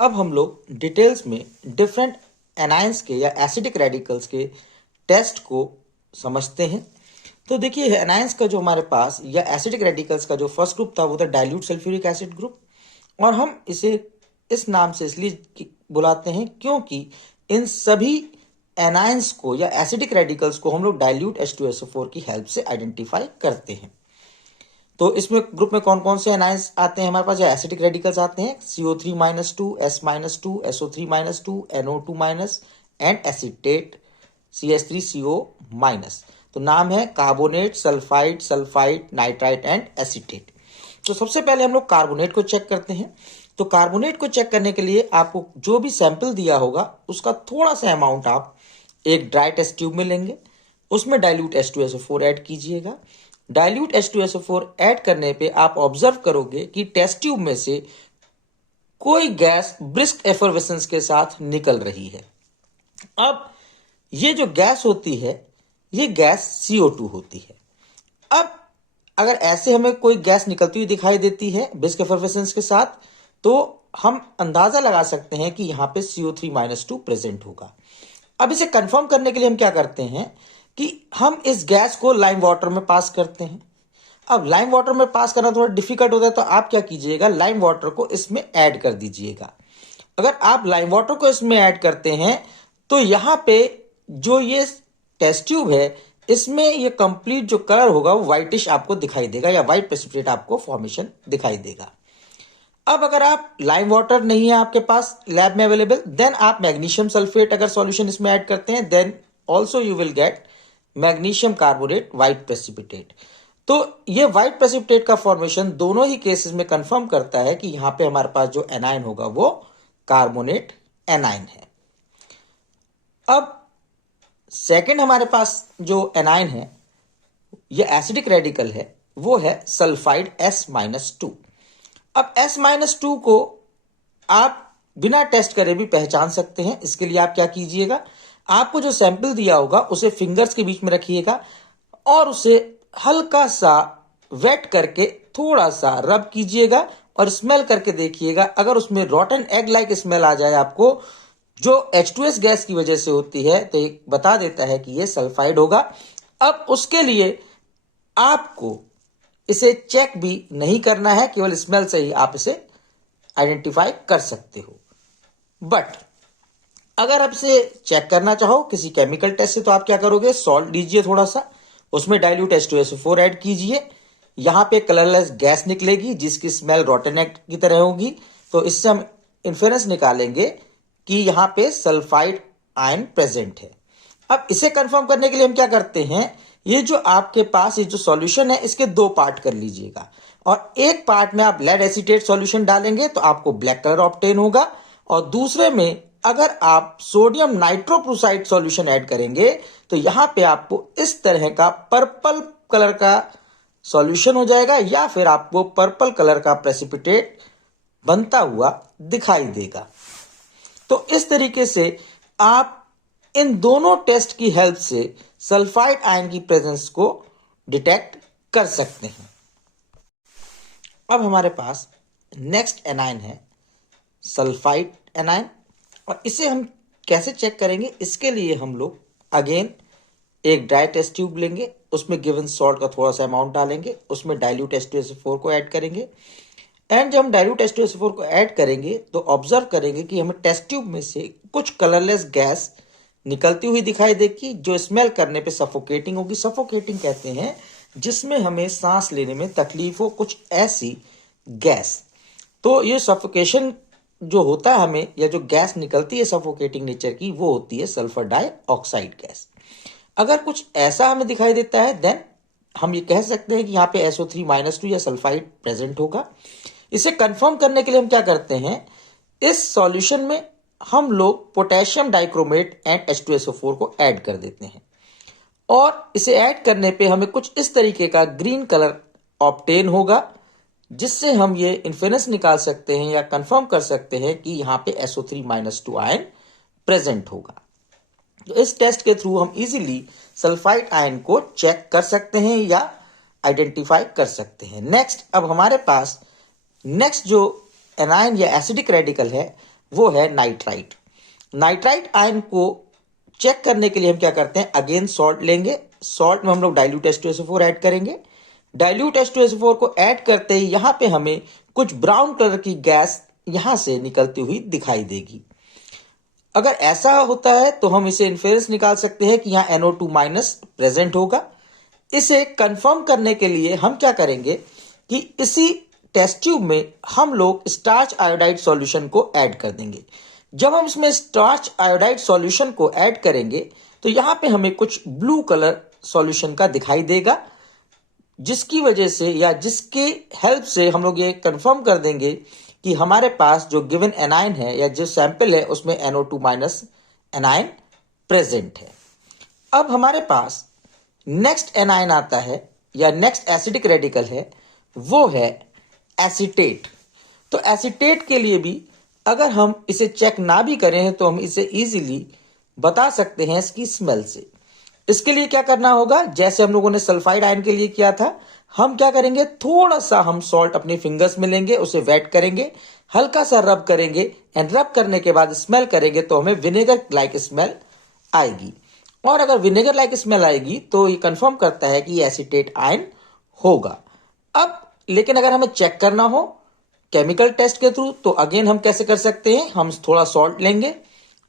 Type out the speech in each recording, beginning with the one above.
अब हम लोग डिटेल्स में डिफरेंट एनायंस के या एसिडिक रेडिकल्स के टेस्ट को समझते हैं। तो देखिए एनायंस का जो हमारे पास या एसिडिक रेडिकल्स का जो फर्स्ट ग्रुप था वो था डाइल्यूट सल्फ्यूरिक एसिड ग्रुप, और हम इसे इस नाम से इसलिए बुलाते हैं क्योंकि इन सभी एनायंस को या एसिडिक रेडिकल्स को हम लोग डाइल्यूट H2SO4 की हेल्प से आइडेंटिफाई करते हैं। तो इसमें ग्रुप में कौन कौन से एनायंस आते हैं हमारे पास, या एसिडिक रेडिकल्स आते हैं, CO3-2, S-2, SO3-2, NO2- and acetate CH3CO-। तो नाम है carbonate, sulphide, sulphide, nitrite and acetate. तो सबसे पहले हम लोग कार्बोनेट को चेक करते हैं। तो कार्बोनेट को चेक करने के लिए आपको जो भी सैंपल दिया होगा उसका थोड़ा सा अमाउंट आप एक ड्राई टेस्ट ट्यूब में लेंगे, उसमें डाइल्यूट H2SO4 ऐड कीजिएगा। डाइल्यूट H2SO4 ऐड करने पे आप ऑब्जर्व करोगे कि टेस्ट ट्यूब में से कोई गैस ब्रिस्क एफर्वेसेंस के साथ निकल रही है। अब ये जो गैस होती है ये गैस CO2 होती है। अब अगर ऐसे हमें कोई गैस निकलती हुई दिखाई देती है ब्रिस्क एफर्वेसेंस के साथ, तो हम अंदाजा लगा सकते हैं कि यहां पे CO3-2 प्रेजेंट होगा। अब इसे कंफर्म करने के लिए हम क्या करते हैं कि हम इस गैस को लाइम वाटर में पास करते हैं। अब लाइम वाटर में पास करना थोड़ा डिफिकल्ट होता है, तो आप क्या कीजिएगा, लाइम वाटर को इसमें ऐड कर दीजिएगा। अगर आप लाइम वाटर को इसमें ऐड करते हैं तो यहां पे जो ये टेस्ट ट्यूब है इसमें ये कंप्लीट जो कलर होगा वो व्हाइटिश आपको दिखाई देगा, या व्हाइट प्रेसिपिटेट आपको फॉर्मेशन दिखाई देगा। अब अगर आप लाइम वाटर नहीं है आपके पास लैब में अवेलेबल, देन आप मैग्नीशियम सल्फेट अगर सॉल्यूशन इसमें ऐड करते हैं, then also you will get magnesium carbonate white precipitate. तो ये व्हाइट प्रेसिपिटेट का फॉर्मेशन दोनों ही केसेस में कंफर्म करता है कि यहां पे हमारे पास जो एनायन होगा वो कार्बोनेट एनायन है। अब सेकंड हमारे पास जो एनायन है ये एसिडिक रेडिकल है वो है सल्फाइड S-2। अब S-2 को आप बिना टेस्ट करे भी पहचान सकते हैं। इसके लिए आप क्या कीजिएगा, आपको जो सैंपल दिया होगा उसे फिंगर्स के बीच में रखिएगा और उसे हल्का सा वेट करके थोड़ा सा रब कीजिएगा और स्मेल करके देखिएगा। अगर उसमें रॉटन एग लाइक स्मेल आ जाए आपको, जो H2S गैस की वजह से होती है, तो ये बता देता है कि ये सल्फाइड होगा। अब उसके लिए आपको इसे चेक भी नहीं करना है, केवल स्मेल से ही आप इसे आइडेंटिफाई कर सकते हो। बट अगर आप इसे चेक करना चाहो किसी केमिकल टेस्ट से, तो आप क्या करोगे, सॉल्ट लीजिए थोड़ा सा, उसमें डाइल्यूट H2SO4 ऐड कीजिए। यहां पे कलरलेस गैस निकलेगी जिसकी स्मेल रॉटन एग की तरह होगी। तो इससे हम इन्फेरेंस निकालेंगे कि यहां पे सल्फाइड आयन प्रेजेंट है। अब इसे कंफर्म करने के लिए हम क्या करते हैं, ये जो आपके पास ये जो सॉल्यूशन है इसके दो पार्ट कर लीजिएगा, और एक पार्ट में आप लेड एसीटेट सॉल्यूशन डालेंगे तो आपको ब्लैक कलर ऑब्टेन होगा, और दूसरे में अगर आप सोडियम नाइट्रोप्रोसाइड सॉल्यूशन ऐड करेंगे तो यहां पे आपको इस तरह का पर्पल कलर का सॉल्यूशन हो जाएगा, या फिर आपको पर्पल कलर का प्रेसिपिटेट बनता हुआ दिखाई देगा। तो इस तरीके से आप इन दोनों टेस्ट की हेल्प से सल्फाइड आयन की प्रेजेंस को डिटेक्ट कर सकते हैं। अब हमारे पास नेक्स्ट एनायन है सल्फाइड एनायन, और इसे हम कैसे चेक करेंगे, इसके लिए हम लोग अगेन एक ड्राई टेस्ट ट्यूब लेंगे, उसमें गिवन सॉल्ट का थोड़ा सा अमाउंट डालेंगे, उसमें डाइल्यूट H2SO4 को ऐड करेंगे। एंड जब हम डाइल्यूट H2SO4 को ऐड करेंगे तो ऑब्जर्व करेंगे कि हमें टेस्ट ट्यूब में से कुछ कलरलेस गैस निकलती हुई दिखाई देगी जो स्मेल करने पे सफोकेटिंग होगी। सफोकेटिंग कहते हैं जिसमें हमें सांस लेने में तकलीफ हो, कुछ ऐसी गैस। तो ये सफोकेशन जो होता है हमें, या जो गैस निकलती है सफोकेटिंग नेचर की, वो होती है सल्फर डाइऑक्साइड गैस। अगर कुछ ऐसा हमें दिखाई देता है देन हम ये कह सकते हैं कि यहाँ पे SO3-2 या सल्फाइड प्रेजेंट होगा। इसे कंफर्म करने के लिए हम क्या करते हैं, इस सॉल्यूशन में हम लोग पोटेशियम डाइक्रोमेट एंड H2SO4 को ऐड कर देते हैं, और इसे ऐड करने पे हमें कुछ इस तरीके का ग्रीन कलर ऑब्टेन होगा, जिससे हम ये इन्फेरेंस निकाल सकते हैं या कंफर्म कर सकते हैं कि यहां पे SO3-2 आयन प्रेजेंट होगा। तो इस टेस्ट के थ्रू हम इजीली सल्फाइड आयन को चेक कर सकते हैं या आइडेंटिफाई कर सकते हैं। नेक्स्ट, अब हमारे पास नेक्स्ट जो एनायन या एसिडिक रेडिकल है वो है नाइट्राइट। नाइट्राइट आयन को चेक करने के लिए हम क्या करते हैं, अगेन सॉल्ट लेंगे, सॉल्ट में हम लोग डाइल्यूट H2SO4 ऐड करेंगे। डाइल्यूट H2SO4 को ऐड करते ही यहां पे हमें कुछ ब्राउन कलर की गैस यहां से निकलती हुई दिखाई देगी। अगर ऐसा होता है तो हम इसे इन्फेरेंस निकाल सकते हैं कि यहां NO2 माइनस प्रेजेंट होगा। इसे कंफर्म करने के लिए हम क्या करेंगे कि इसी टेस्ट ट्यूब में हम लोग स्टार्च आयोडाइड सॉल्यूशन को ऐड कर देंगे। जब हम इसमें स्टार्च आयोडाइड सॉल्यूशन को ऐड करेंगे तो यहां पे हमें कुछ ब्लू कलर सॉल्यूशन का दिखाई देगा, जिसकी वजह से या जिसके हेल्प से हम लोग ये कंफर्म कर देंगे कि हमारे पास जो गिवन एनाइन है या जो सैंपल है उसमें NO2 माइनस एनाइन प्रेजेंट है। अब हमारे पास नेक्स्ट एनाइन आता है या नेक्स्ट एसिडिक रेडिकल है, वो है एसीटेट। तो एसीटेट के लिए भी अगर हम इसे चेक ना भी करें तो हम इसे इजीली बता सकते हैं इसकी स्मेल से। इसके लिए क्या करना होगा, जैसे हम लोगों ने सल्फाइड आयन के लिए किया था, हम क्या करेंगे, थोड़ा सा हम सॉल्ट अपनी फिंगर्स में लेंगे, उसे वेट करेंगे, हल्का सा रब करेंगे एंड रब करने के बाद स्मेल करेंगे तो हमें विनेगर लाइक स्मेल आएगी। और अगर विनेगर लाइक स्मेल आएगी तो ये कंफर्म करता है कि ये एसीटेट आयन होगा। अब लेकिन अगर हमें चेक करना हो केमिकल टेस्ट के थ्रू तो अगेन हम कैसे कर सकते हैं, हम थोड़ा सॉल्ट लेंगे,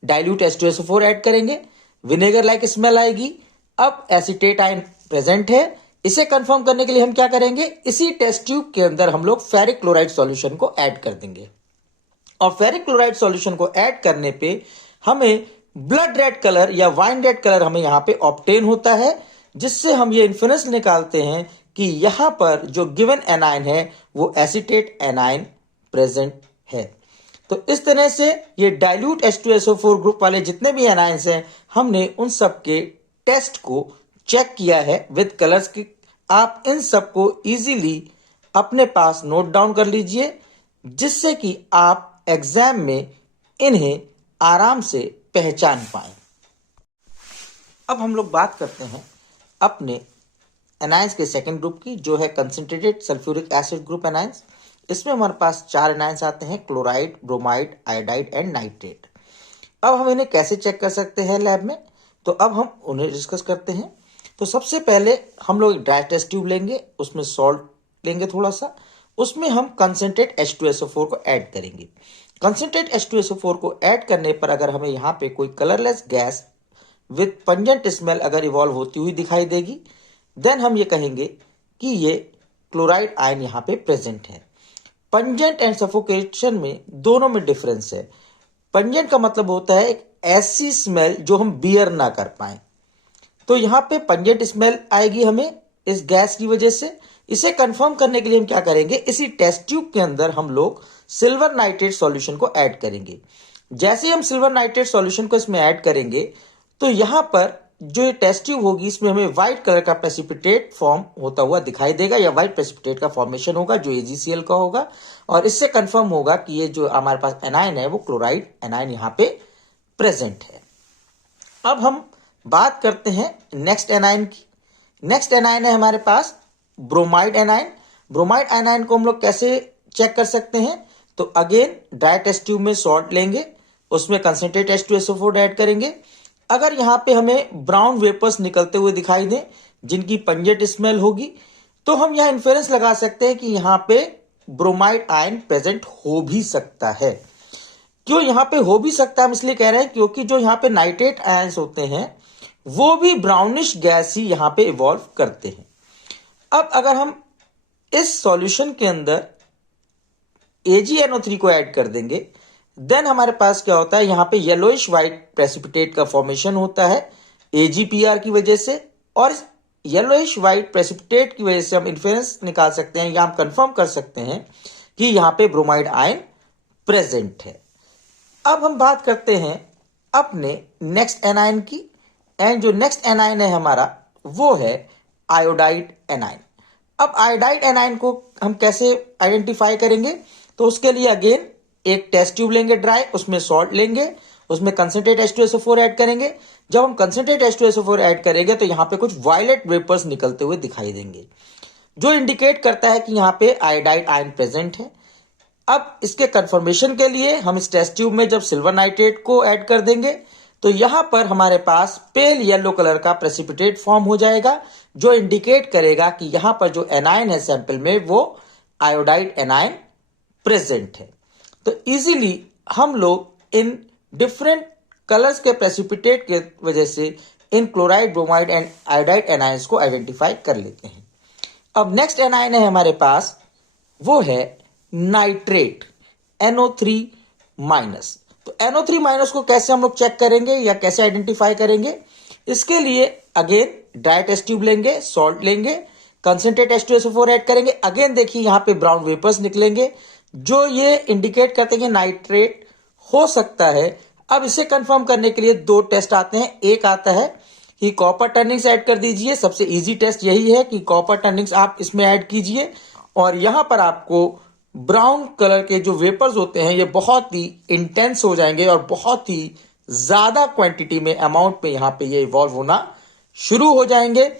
डाइल्यूट H2SO4 ऐड करेंगे, विनेगर लाइक स्मेल आएगी। अब एसीटेट आयन प्रेजेंट है। इसे कंफर्म करने के लिए हम क्या करेंगे, इसी टेस्ट ट्यूब के अंदर हम लोग फेरिक क्लोराइड सॉल्यूशन को ऐड कर देंगे। और फेरिक क्लोराइड सॉल्यूशन को ऐड करने पे हमें ब्लड रेड कलर या वाइन रेड कलर हमें यहां पे ऑब्टेन होता है, जिससे हम ये इन्फेरेंस निकालते हैं कि यहां पर जो गिवन एनाइन है वो एसीटेट एनाइन प्रेजेंट है। तो इस तरह से ये डाइल्यूट H2SO4 ग्रुप वाले जितने भी एनाइंस हैं हमने उन सब के टेस्ट को चेक किया है विद कलर्स की। आप इन सब को इजीली अपने पास नोट डाउन कर लीजिए, जिससे कि आप एग्जाम में इन्हें आराम से पहचान पाएं। अब हम लोग बात करते हैं अपने एनाइंस के सेकंड ग्रुप की, जो है concentrated sulphuric acid group anions. इसमें हमारे पास 4 एनाइंस आते हैं, chloride, bromide, iodide and nitrate. अब हम इन्हें कैसे चेक कर सकते हैं लैब में, तो अब हम उन्हें डिस्कस करते हैं। तो सबसे पहले हम लोग एक ड्राई टेस्ट ट्यूब लेंगे, उसमें सॉल्ट लेंगे थोड़ा सा, उसमें हम कंसंट्रेट H2SO4 को ऐड करेंगे। कंसंट्रेट H2SO4 को ऐड करने पर अगर हमें यहाँ पे कोई colourless gas with pungent smell अगर इवॉल्व होती हुई दिखाई देगी, देन हम ये कहेंगे कि ये क्लोराइड आयन यहाँ पे प्रेजेंट है। पंजेंट एंड सफोकेशन में दोनों में डिफरेंस है। पंजेंट का मतलब होता है एक ऐसी स्मेल जो हम बियर ना कर पाए, तो यहाँ पे पंजेंट स्मेल आएगी हमें इस गैस की वजह से। इसे कंफर्म करने के लिए हम क्या करेंगे, इसी टेस्ट ट्यूब के अंदर हम लोग सिल्वर नाइट्रेट सॉल्यूशन को ऐड करेंगे। जैसे हम सिल्वर नाइट्रेट सॉल्यूशन को इसमें ऐड करेंगे तो यहां पर जो टेस्ट ट्यूब होगी इसमें हमें व्हाइट कलर का प्रेसिपिटेट फॉर्म होता हुआ दिखाई देगा, या व्हाइट प्रेसिपिटेट का फॉर्मेशन होगा जो AgCl का होगा, और इससे कंफर्म होगा कि ये जो हमारे पास एनाइन है वो क्लोराइड एनाइन यहां पे प्रेजेंट है। अब हम बात करते हैं नेक्स्ट एनाइन की। नेक्स्ट एनाइन है हमारे पास ब्रोमाइड एनाइन। ब्रोमाइड एनाइन को हम लोग कैसे चेक कर सकते हैं, तो अगेन ड्राई टेस्ट ट्यूब में सॉल्ट लेंगे, उसमें कंसंट्रेट H2SO4 ऐड करेंगे। अगर यहां पे हमें ब्राउन वेपर्स निकलते हुए दिखाई दें जिनकी पंजेंट स्मेल होगी, तो हम यहां इन्फेरेंस लगा सकते हैं कि यहां पे ब्रोमाइड आयन प्रेजेंट हो भी सकता है। क्यों यहां पे हो भी सकता है हम इसलिए कह रहे हैं क्योंकि जो यहां पे नाइट्रेट आयंस होते हैं वो भी ब्राउनिश गैस ही यहां पे इवॉल्व करते हैं। अब अगर हम इस सॉल्यूशन के अंदर AgNO3 को ऐड कर देंगे, देन हमारे पास क्या होता है, यहां पे येलोइश व्हाइट प्रेसिपिटेट का फॉर्मेशन होता है AgPr की वजह से, और येलोइश व्हाइट प्रेसिपिटेट की वजह से हम इन्फेरेंस निकाल सकते हैं या हम कंफर्म कर सकते हैं कि यहां पे ब्रोमाइड आयन प्रेजेंट है। अब हम बात करते हैं अपने नेक्स्ट एनाइन की, एंड जो नेक्स्ट एनाइन है हमारा वो है आयोडाइड एनाइन। अब आयोडाइड एनाइन को हम कैसे आइडेंटिफाई करेंगे, तो उसके लिए अगेन एक टेस्ट ट्यूब लेंगे ड्राई, उसमें सॉल्ट लेंगे, उसमें कंसंट्रेट H2SO4 ऐड करेंगे। जब हम कंसंट्रेट H2SO4 ऐड करेंगे तो यहां पे कुछ वायलेट वेपर्स निकलते हुए दिखाई देंगे, जो इंडिकेट करता है कि यहां पे आयोडाइड आयन प्रेजेंट है। अब इसके कंफर्मेशन के लिए हम इस टेस्ट ट्यूब में जब सिल्वर नाइट्रेट को ऐड कर देंगे तो यहां पर हमारे पास पेल येलो कलर का प्रेसिपिटेट फॉर्म हो जाएगा, जो इंडिकेट करेगा कि यहां पर जो एनायन है सैंपल में वो आयोडाइड एनायन प्रेजेंट है। तो इजीली हम लोग इन डिफरेंट कलर्स के प्रेसिपिटेट के वजह से इन chloride, bromide and iodide anions को आइडेंटिफाई कर लेते हैं। अब नेक्स्ट एनायन है हमारे पास, वो है नाइट्रेट NO3 माइनस। तो NO3 माइनस को कैसे हम लोग चेक करेंगे या कैसे आइडेंटिफाई करेंगे? इसके लिए अगेन ड्राई टेस्ट ट्यूब लेंगे, सॉल्ट लेंगे, कंसेंट्रेट H2SO4 ऐड करेंगे। अगेन देखिए यहां पे ब्राउन वेपर्स निकलेंगे जो ये इंडिकेट करते हैं कि नाइट्रेट हो सकता है। अब इसे कंफर्म करने के लिए दो टेस्ट आते हैं। एक आता है कि कॉपर टर्निंग्स ऐड कर दीजिए। सबसे इजी टेस्ट यही है कि कॉपर टर्निंग्स आप इसमें ऐड कीजिए और यहां पर आपको ब्राउन कलर के जो वेपर्स होते हैं ये बहुत ही इंटेंस हो जाएंगे और बहुत ही ज्यादा क्वांटिटी में, अमाउंट में यहां पे ये इवॉल्व होना शुरू हो जाएंगे।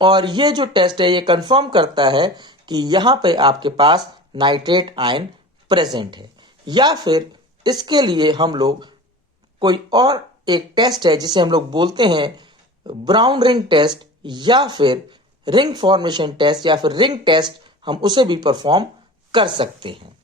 और ये जो टेस्ट है ये कंफर्म करता है कि यहां पे आपके पास नाइट्रेट आयन प्रेजेंट है। या फिर इसके लिए हम लोग कोई और एक टेस्ट है जिसे हम लोग बोलते हैं ब्राउन रिंग टेस्ट या फिर रिंग फॉर्मेशन टेस्ट या फिर रिंग टेस्ट, हम उसे भी परफॉर्म कर सकते हैं।